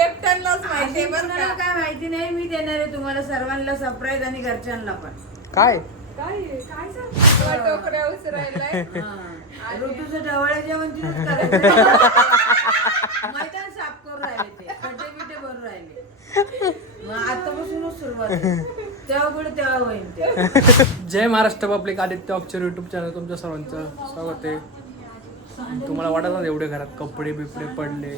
एकट्यांनाच माहिती काय माहिती नाही. मी देणार आहे तुम्हाला सर्वांना सरप्राईज आणि घरच्यांना पण. काय टोकऱ्या उसरायलाय. ऋतूचं ढवळे जेवण तिथेच करायचं. मैदान साफ करून राहिले ते खड्डे बिड्डे भरून राहिले. मग आतापासूनच सुरुवात आहे. तेव्हा पुढे तेव्हा होईल ते. जय Maharashtra public Aditya officer YouTube channel तुमच्या सर्वांचं स्वागत आहे. तुम्हाला वाटत ना एवढे घरात कपडे बिपडे पडले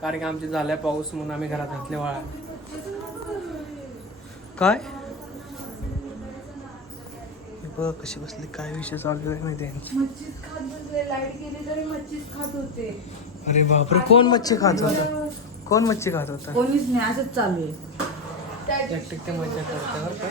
कारण की आमची झालाय पाऊस म्हणून आम्ही घरात घातले वाळा. काय बघ कशी बसली, काय विषय चालू आहे माहिती आहे. मच्छीच खात बसले. लाईट गेली तरी मच्छीच खात होते. अरे बापरे, कोण मच्छी खात होता? कोण मच्छी खात होता? कोणीच नाही, असंच चालू आहे. टिकते मजा करते बरं का,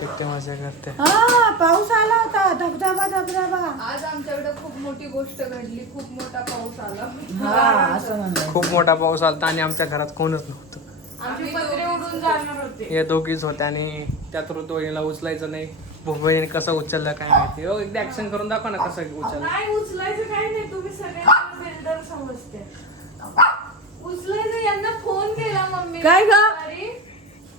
टिकते मजा करते. हा पाऊस आला होता, धबधबा धबधबा. आज आमच्याकडे खूप मोठी गोष्ट घडली. खूप मोठा पाऊस आला. हा असं म्हणलं. खूप मोठा पाऊस आला आणि आमच्या घरात कोणच नव्हतं. आम्ही पत्रे उडून जाणार होते. हे दोघीच होत्या आणि त्यात ऋतुवाहिनीला उचलायचं नाही. भुबईने कसं उचललं काय माहिती. हो एकदा ऍक्शन करून दाखवा ना कसं उचललं. नाही उचलायचं काही नाही. तुम्ही सगळ्यांना बिल्डर समजते. उचलायचं. यांना फोन केला मम्मी काय ग?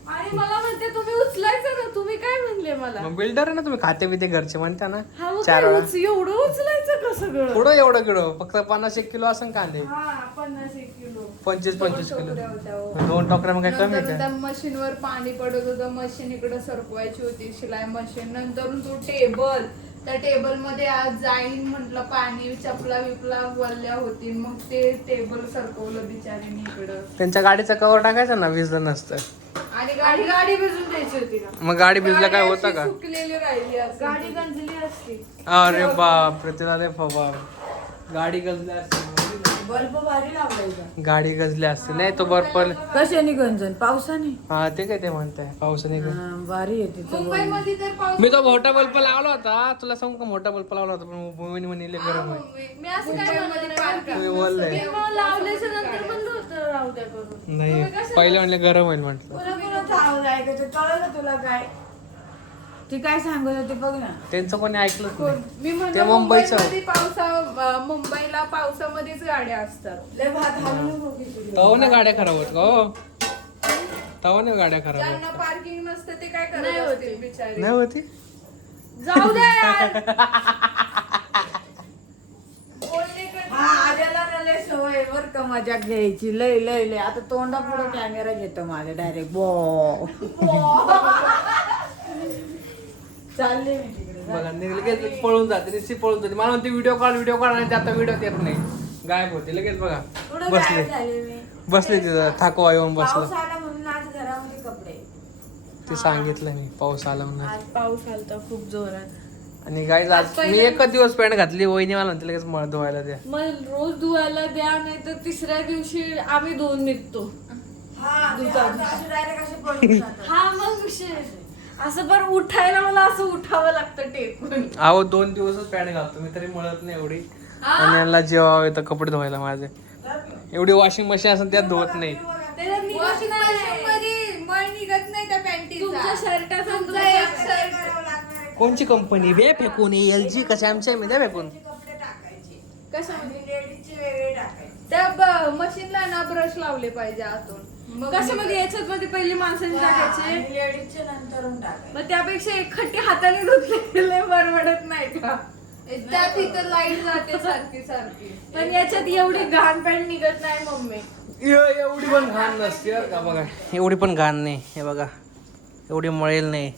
आणि मला म्हणते तुम्ही उचलायचं ना. तुम्ही काय म्हणले मला? मग बिल्डर आहे ना तुम्ही, खाते बिते घरचे म्हणता ना. हा मग 4 काय वेळा एवढं उचलायचं का सगळं? पुढं एवढं किलो फक्त 50-1 किलो असं कांदे. हा 50-1 किलो. 25-25 किलो टोकऱ्या होत्या, हो. 2 टोकऱ्या मग काय कमी नंतर आहे त्या का? मशीनवर पाणी पडत होतं. मशीन इकडे सरकवायची होती, शिलाई मशीन. नंतर तो टेबल, त्या टेबल मध्ये आज जाईन म्हटलं पाणी. चपला बिपला वल्ल्या होती. मग ते टेबल सरकवलं बिचारीने इकडं. त्यांच्या गाडीचा कव्हर टाकायचा ना, वीजलं नसतं. आणि गाडी भिजून द्यायची होती ना. मग गाडी भिजला काय गाडी होतं अशी का? सुकलेली राहिली असती. गाडी गंजली असती. अरे बाप रे, तिला लय फवार. गाडी गजली असते. बल्ब भारी लावलाय. गाडी गजली असते. नाही तो बर्फ कशाने गंजन? पावसाने. हा ते काय ते म्हणताय पावसाने काय. हा, भारी आहे तिथं. मुंबई मध्ये तर पाऊस. मी तो मोठा बल्ब लावला होता, तुला सांगू का मोठा बल्ब लावला होता पण भूमीने म्हणले गरम आहे. मी असं काय म्हणणार तुम्ही बोलले मी मग लावल्याच्या नंतर म्हणलं होतं राहू द्या करून. नाही, पहिले म्हणले गरम होईल म्हटलं. तुला कोणाचं आवाज ऐकायचं कळलं तुला काय? ती काय सांगत होती बघ ना. त्यांचं कोणी ऐकलंच नाही. मी ते म्हणलं मुंबईचं. मुंबईला पावसामध्येच गाड्या असतात. लय भात हलवून बघ इकडे. तवाने गाड्या खराब होत का हो? तवाने गाड्या खराब ज्यांना होत पार्किंग नसतं ते काय करत असतील बिचारे. नाही होती. जाऊ द्या यार. बोलणे हा आद्याला ना लय सवय बर का मजाक घ्यायची. लय लय लय. आता तोंडा पुढे कॅमेरा घेतो माझ्या डायरेक्ट बो. चालले मी तिकडे. बघा लगेच पळून जाते, नुसती पळून जाते. मला म्हणते व्हिडिओ कॉल आणि आता व्हिडिओ येत नाही, गायब होते लगेच. बघा पुढं बसले गायब झाले मी. बसले तिथं थाकवा येऊन पाऊस बसलं. आला म्हणून आज घरामध्ये कपडे. ते सांगितलं मी पाऊस आला म्हणून. आज पाऊस आलता खूप जोरात. आणि गाईज आज मी एकच दिवस पॅन्ट घातली. वहिनी मला म्हणते लगेच मळ धुवायला द्या. मग रोज धुवायला द्या, नाही तर तिसऱ्या दिवशी आम्ही धुवून निघतो. हा ते असे डायरेक्ट असे पडून जातात. हा मग विषय असं बरं उठायला मला असं उठावं लागतं टेकून. अहो 2 दिवसच पॅन्ट घालतो मी तरी मळत नाही एवढी. आणि यांना जेव्हा येतं कपडे धुवायला माझे, एवढी वॉशिंग मशीन असेल त्यात धुवत नाही. वॉशिंग मशीन मध्ये मळ निघत नाही त्या पॅन्टीचा. तुमच्या शर्टाचा कोणची कंपनी बे फेकून? LG कशा आमच्या मध्ये फेकून. कपडे टाकायचे. कशामध्ये? लेडीजचे वेगळे टाकायचे. त्या मशीनला ना ब्रश लावले पाहिजे आतून. कशामध्ये? याच्यात मध्ये पहिली माणसाने टाकायचे, आणि लेडीजचे नंतरून टाकायचे. मग त्यापेक्षा एकखट्टी हाताने धुतलेले परवडत नाही का? त्यात इथं लाईट जाते सारखी सारखी. पण याच्यात एवढी घाण पॅन्ट निघत नाही मम्मी. एवढी पण घाण नसते बरं का. बघा एवढी पण घाण नाही. हे बघा एवढी मळेल नाही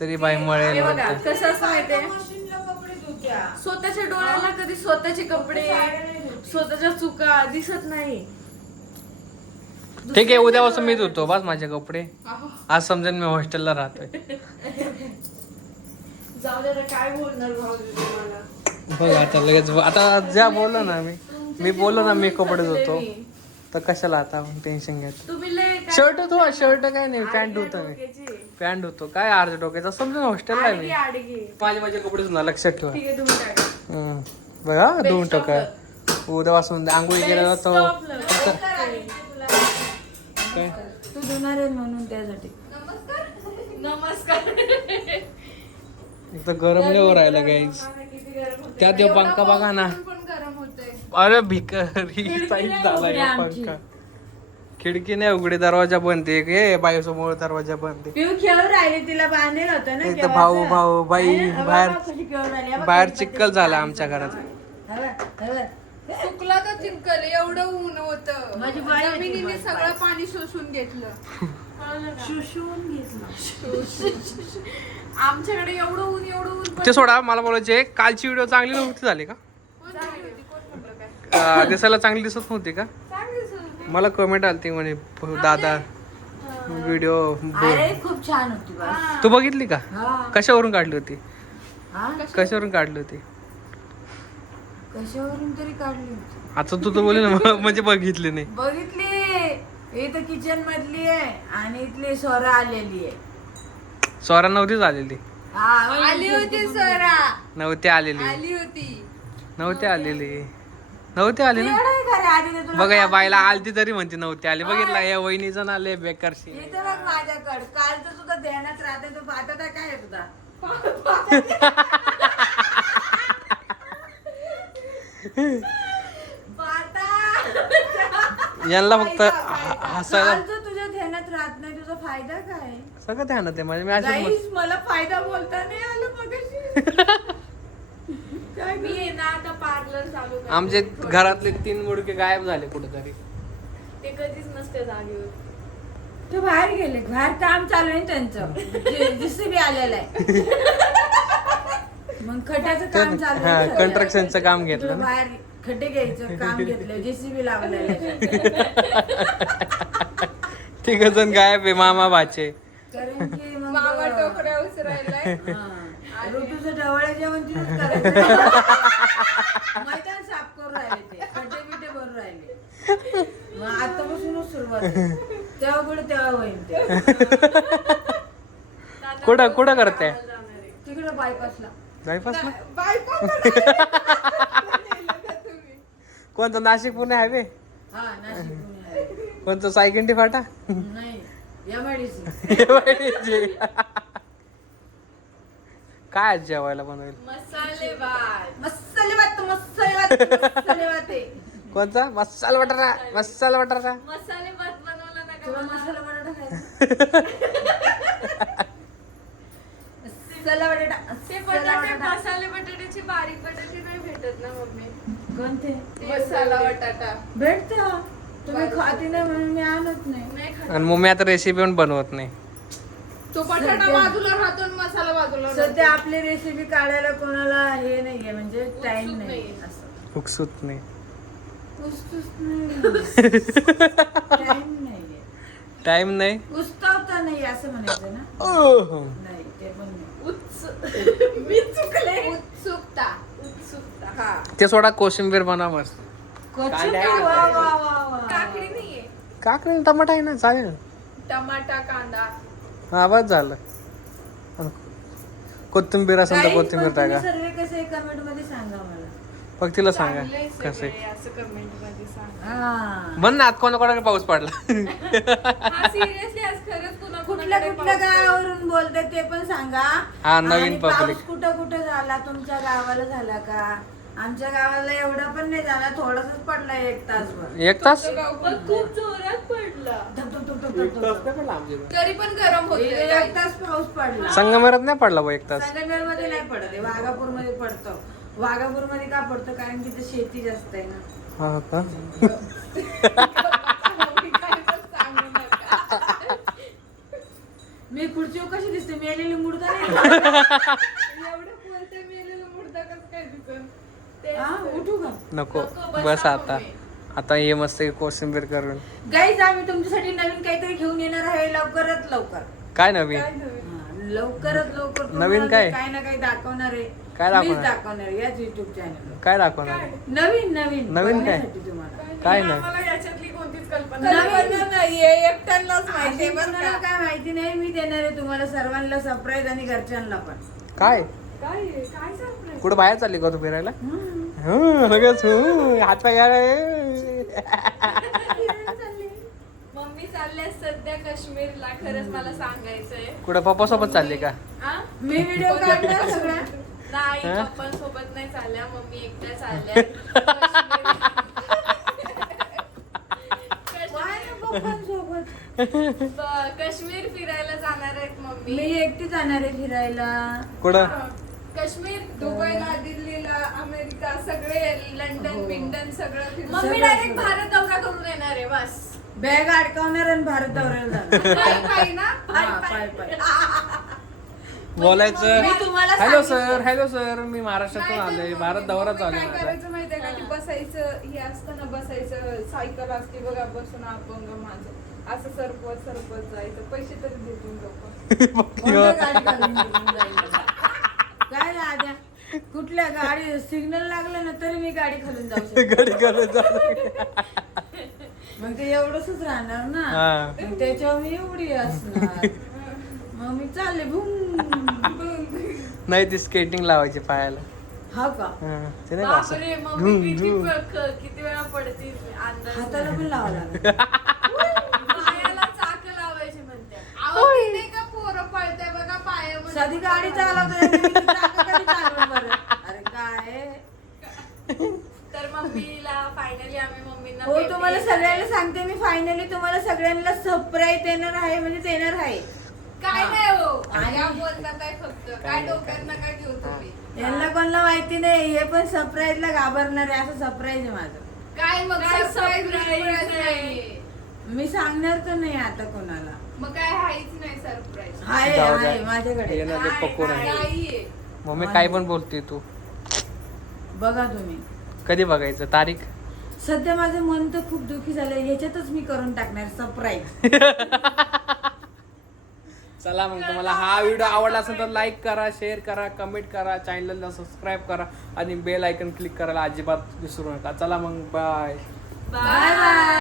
तरी बाई मळेल हे बघा म्हणते. कसं असं माहितीये, मशीनला कपडे धुत्या. स्वतःच्या डोळ्याला कधी स्वतःचे कपडे, स्वतःच्या चुका दिसत नाही. ठीक आहे, उद्यापासून मी धुतो बस माझे कपडे. आज समजेन मी हॉस्टेलला राहतोय. जाऊ दे काय बोलणार भाऊ तुम्हाला. बघ आता लगेच आता ज्या बोललो ना मी बोललो ना मी कपडे धुतो तर कशाला आता टेन्शन घ्यायचं. तुम्ही लय शर्ट धुवा. शर्ट काय नाही, पॅन्ट धुतो मी. पॅन्ट धुतो काय अर्ध डोक्याचा समजून हॉस्टेलला आहे मी. आडगे माझे कपडे धुणार लक्षात ठेवा. ठीक आहे तुम्ही टाका. बघा 2 टक्का उद्यापासून आंघोळी केला जातो. काय तू धुणार आहे म्हणून त्यासाठी. नमस्कार. एक तर गरम लय राहिलं गाईज. किती गरम होतंय. त्यात देव पंखा बघा ना. पण गरम होतंय. अरे भिकारी साईज झालाय उघडी आमची. पंखा. खिडकी नाही उघडी, दरवाजा बंद आहे. बाई समोर दरवाजा बंद आहे. पिऊ खेळून राहिली, तिला बांधेल होतं ना इथं केव्हाचं. भाऊ बाई आहे ना? बाहेर बघा कशी खेळून राहिली. बघा बाहेर गणपतीची चिखल झाला पाणी आमच्या पडलं. घरात. हे बघ. चुकला तर चिंकल एवढं ऊन होतं. माझी बाई होती जमिनीने माझी सगळं बाई. पाणी शोषून घेतलं. शुशून घेतलं. आमच्याकडे एवढं ऊन पडलं. ते सोडा, मला बोलायचे कालची व्हिडिओ चांगली नव्हती झाली का? कोण चांगली होती? कोण म्हटलं काय? दिसायला चांगली दिसत नव्हती का? चांगली दिसत होती. मला कमेंट आलती म्हणे दादा व्हिडिओ अरे खूप छान होती बस. हा. तू बघितली का? हा. कशावरून काढली होती? हा? कशावरून काढली होती? कशावरून तरी काढली होती. आता तू तर बोलली ना म्हणजे बघितली नाही. बघितली, इथं किचन मधली आहे आणि इथली स्वरा आलेली आहे. स्वरा नव्हतीच आलेली. हा, आली होती स्वरा. नव्हती आलेली. आली होती. नव्हती आलेली. नव्हती आली ना. एवढं आहे का रे? आधी ते तुला बघा या काय बाईला आलती तरी म्हणते नव्हती आली. बघितलं या वहिनीचं ना आले बेकारशी. इथं बघ माझ्याकडं. कालचं सुद्धा ध्यानात राहते. तू पाहता काय आहे तुझा? यांना फक्त हसायला कालचं तुझ्या ध्यानात राहत नाही, तुझा फायदा काय? सगळं ध्यानात आहे माझ्या. मी अशीच Guys, मला फायदा बोलता नाही आलं मगाशी. काय मी आहे ना आता पार्लर चालू करते. आमचे घरातले 3 मुडके गायब झाले कुठेतरी. ते कधीच नसते जागेवर. ते बाहेर गेले. बाहेर काम चालू आहे त्यांचं. JCB आलेलं आहे. मग खड्ड्याचं काम चालू हा, आहे. constructionचं काम घेतलं तिकडं ना. बाहेर खड्डे घ्यायचं काम घेतलं. JCB लावलेलं आहे. 3 जण गायब आहे, मामा भाचे. कारण की मग मामा टोकऱ्या उचरायलाय. हा. ऋतूचं ढवळे जेवण तिथेच करायचं. मैदान साफ करून राहिले ते. खड्डे बिड्डे भरून राहिले. मग आतापासूनच सुरुवात आहे. तेव्हा पुढे तेव्हा होईल ते. कुठं करते? तिकडे बायपासला. बायपासला? बायको कोणता? नाशिक पुणे हायवे? हा, नाशिक पुणे आहे. कोणतं? सायकंडी फाटा? नाही, MIDC. काय आज जेवायला बनवेल? मसाले भात. मसाले भात, मसाले भात, मसाले भात आहे. कोणता? मसाला बटाटा. मसाला बटाटा. मसाले भात बनवला ना तुला का? मसाला बटाटा खायचा? मसाला बटाटा, ते मसाला बटाटे बटाटा. मसाले बटाट्याचे बारीक बटाटे नाही भेटत ना मम्मी. कोणते? मसाला बटाटा भेटतं. तुम्ही खाती नाही म्हणून मी आणत नाही. नाही खात. आणि मम्मी आता रेसिपी पण बनवत नाही. तो बटाटा बाजूला राहतो आणि मसाला बाजूला राहतो. सध्या आपली रेसिपी काढायला कोणाला हे नाहीये, म्हणजे टाइम उत्सुक नाही नाहीये. असं. उत्सुक नाही. उत्सुक नाही. टाइम नाहीये. टाइम नाही. उत्सुकता नाही असं म्हणायचं ना. ओह. नाही, ते पण नाही. मी चुकले. उत्सुकता. हा. ते सोडा, कोशिंबीर बनवा मस्त. कोचिंग वा, वा, वा, वा. काकडी नाहीये. काकडी आणि टमाटा आहे ना, चालेल. टमाटा कांदा. हा बस झालं. कोथिंबीर असेल तर Guys, कोथिंबीर पण तुम्ही टाका. सर्व कसे कमेंट मध्ये सांगा मला. फक्त तिला सांगा चांगलंय कसं सगळे, आहे. असं कमेंट मध्ये सांग. हा. बन ना, आता कोणाकोणाकडे पाऊस पडला. हा सिरियसली आज खरंच कुठल्या कुणाकुणाकडे कुठल्या पाऊस पडला. गावावरून बोलते ते पण सांगा. हा, नवीन आणि public. पाऊस कुठं कुठं झाला, तुमच्या गावाला झाला का? आमच्या गावाला एवढा पण नाही झाला, थोडासाच पडला 1 तासभर. 1 तास. तुमचं गाव पण खूप जोरात पडला. धब धब धब धब धब धब. तरी पण गरम होत 1 तास पाऊस पडला. संगमेरात नाही पडला बा 1 तास. संगमेर मध्ये नाही पडत आहे, वाघापूर मध्ये पडतो. वाघापूर मध्ये का पडतं? कारण की तिथे शेती जास्त आहे ना. हा का? मी खुर्चीवर कशी दिसते? मेलेली मुर्दा नाही. एवढं बोलते मेलेलं मुर्दा कसं काय दिसन? ते हा, उठू का? नको, नको, बस बसा आता. मम्मी. आता ये मस्त कोशिंबीर करून. गाईज, आम्ही तुमच्यासाठी नवीन काहीतरी घेऊन येणार आहे लवकरात लवकर. काय नवीन? काय नवीन? हा, लवकरात लवकर नवीन तुम्हाला काय? काही ना काही दाखवणार आहे. काय दाखवणार? मीच दाखवणार आहे याच युट्यूब चॅनल. काय दाखवणार? नवीन नवीन नवीन काय? बघण्यासाठी तुम्हाला. काय नाही. आम्हाला याच्यातली कोणतीच नवीन कल्पना नाहीये. एकट्यालाच माहिती आहे बरं कोणाला का? काय माहिती नाही. मी देणार आहे तुम्हाला सर्वांना सरप्राईज आणि घरच्यांना पण. काय? काय आहे? काय सरप्राईज? कुठं बाहेर चालली का तू फिरायला? हम्म. लगेच हातपाय घ्यायला. मम्मी चालल्या सध्या काश्मीरला. खरंच मला सांगायचंय. कुठं पप्पा सोबत चालली का? आ? मी व्हिडिओ काढणार सगळ्या. नाही, हा? पप्पांसोबत नाही चालल्या. मम्मी एकट्या चालल्या काश्मीर. पप्पांसोबत काश्मीर फिरायला जाणार आहेत मम्मी. मी एकटी जाणार आहे फिरायला. कुठं? काश्मीर, दुबईला, दिल्लीला, अमेरिका सगळे, लंडन बिंडन सगळं फिरून. मम्मी डायरेक्ट भारत दौरा करून येणार आहे बस. बॅग अडकवणार आणि भारत दौऱ्याला जाणार. पायी ना हा, पाय पाय. बोलायचं मी तुम्हाला हॅलो सांगितलं. सर, हॅलो सर, मी महाराष्ट्रातून नाहीतर आलोय, मम्मी- भारत दौरा चालू मम्मी आहे काय माझा. करायचं माहितीये का, की बसायचं हे असतं ना, बसायचं सायकल असते बघा, बसून अपंग माझं असं सरपत जायचं. पैसे तरी देतील लोक. कोणत्या गाडी घालून घेऊन जायचं? काय राजा कुठल्या गाडी सिग्नल लागलं ना तरी मी गाडी खालून जाऊ शकते. गाडी घालून चालू. मग ते एवढंच राहणार ना. हा. मग त्याच्यावर मी एवढी असणार. मग मी चालले भूम. नाही ती स्केटिंग लावायची पायाला. हा का हा, ते नाही का असं? बापरे मम्मी धूम, किती वेळा पडतील अंदाज. हाताला पण लावा लागेल. पायाला चाक लावायचे म्हणते. अहो, ती नाही का पोरं पळते बघा पायामध्ये. साधी गाडी चालवते मी ती चाकं कधी चालवणार बरं? अरे काय तर मम्मीला फायनली आम्ही मम्मींना हो भेटली. तुम्हाला सगळ्यांना सांगते मी फायनली तुम्हाला सगळ्यांना सरप्राईज देणार आहे म्हणजे देणार आहे. काय नाही हो आणि- या बोलतात आहे फक्त. काय डोक्यात नका घेऊ तुम्ही. यांना कोणाला माहिती नाही हे पण सरप्राईजला घाबरणार आहे. असं सरप्राईज आहे माझं. काय मग सरप्राईज नाही. मी सांगणार तर नाही आता कोणाला. मग काय हायच नाही सरप्राईज. आहे जाऊ द्या. आहे माझ्याकडे येणार ते पकोडे. नाहीये. मम्मी काय पण बोलते तू. बघा तुम्ही. कधी बघायचं तारीख? सध्या माझं मन तर खूप दुखी झालंय. याच्यातच मी करून टाकणार सरप्राईज. चला मग तुम्हाला हा व्हिडिओ आवडला असेल तर लाईक करा, शेअर करा, कमेंट करा, चॅनलला सबस्क्राईब करा आणि बेल आयकन क्लिक करायला अजिबात विसरू नका. चला मग बाय. बाय